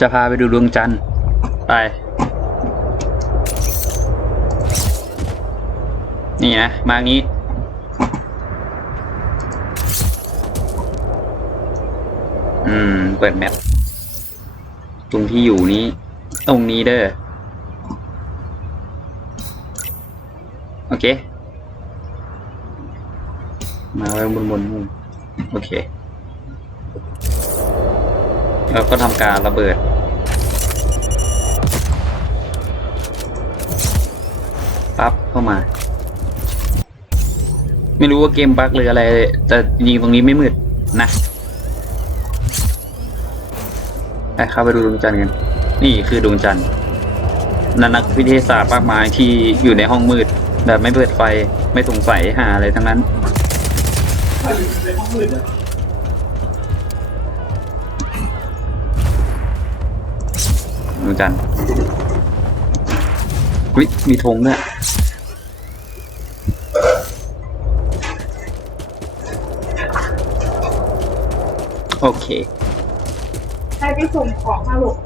จะพาไปดูดวงจันทร์ ไป นี่นะ มางี้ อืม เปิดแมปตรงที่อยู่นี้ ตรงนี้เด้อ โอเค มาไว้บนบนโอเค แล้วก็ทำการระเบิด ปั๊บเข้ามา ไม่รู้ว่าเกมบั๊กหรืออะไร แต่ยิงตรงนี้ไม่มืดนะไปเข้าไปดูดวงจันทร์กัน นี่คือดวงจันทร์นักวิทยาศาสตร์มากมายที่อยู่ในห้องมืด แบบไม่เปิดไฟไม่สงสัยหาอะไรทั้งนั้นดวงจันทร์ุ้ยมีธงด้วยโอเคใครไปส่งของมาลูก